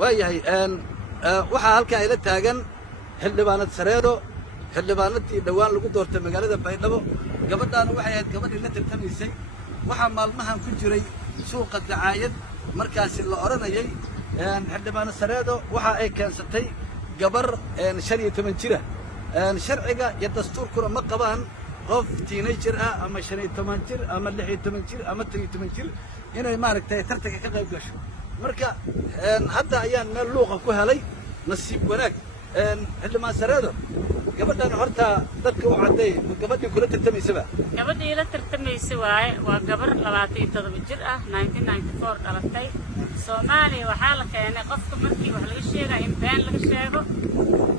waayahay waxaa halkaa ila taagan xildhibaanad Sareedo xildhibaanadii dhawaan lagu doortay magaalada Baydhabo gabadhaana waxay ahayd gabadhii la tartamaysay waxaa maalmahan ku jiray suuqa dacaayad markaasi la oranayay xildhibaanad Sareedo waxa ay keensatay gabar 15 jir ah sharciga iyo dastuurkuna ma qabaan qof teenager ah ama 15 jir ama 16 jir ama 13 jir inay maaragtay tartanka ka qayb gasho marka hadda ayaan meel luuqa ku helay nasiib wanaag xildhibaan Sareedo gabadhan horta dadka u caday gabadhii kula tartamaysaba gabadhii la tartamaysay waa gabar 27 jir ah 1994 dhalatay Soomaaliya waxaa la keenay qofka markii wax laga sheegay in been laga sheego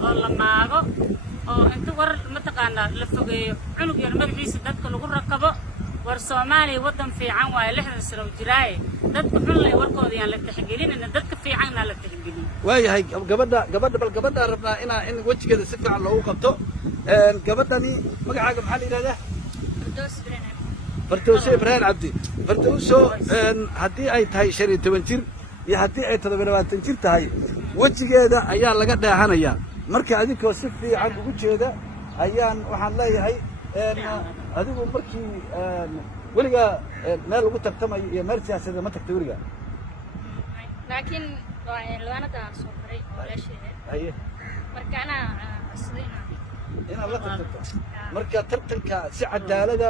oo la maago oo inta war mataqaanaa la fogeeyo cunug yar magaciisa dadka lagu rakabo war Soomaaliya wadan fiican waa 60 sano jiraay dadka xulay warkooda yaan la tixgelinina dadka fiicanna la tixgelin waayahay gabadha rabnaa in wajigeeda si fiican loogu qabto gabadhani magacaaga maxaa la yiraahdaa Fardowso Ibrahim Cabdi Fardowso haddii ay tahay 15 jir iyo haddii ay 27 jir tahay wajigeeda ayaa laga dheehanayaa marka adinkoo si fiican ugu jeeda ayaan waxaan leeyahay adigu markii weliga meel lagu tartamayo iyo meel siyaasadeed ma tagtay weliga laakiin waa laanada soo faray oo la sheegay haye marka ana inaad la tartanto marka tartanka si cadaalada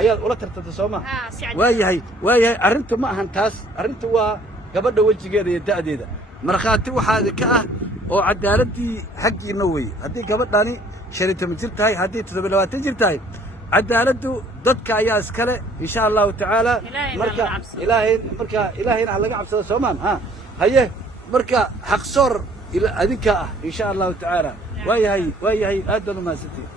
ayaad ula tartanto Soomaa waayahay arrintu ma ahan taas arrintu waa gabadha wajigeeda iyo da'deeda marxaati waxaad ka ah oo cadaaladii xaqiina way haddii gabadhani 15 jir tahay haddii 27 jir tahay cadaaladu dadka ayaa iskale insha Allah ta'ala marka ilaahayna laga cabsado Soomaa haye marka xaq soor ila adinka ah insha Allah ta'ala waayahay aad baan u mahadsantihiin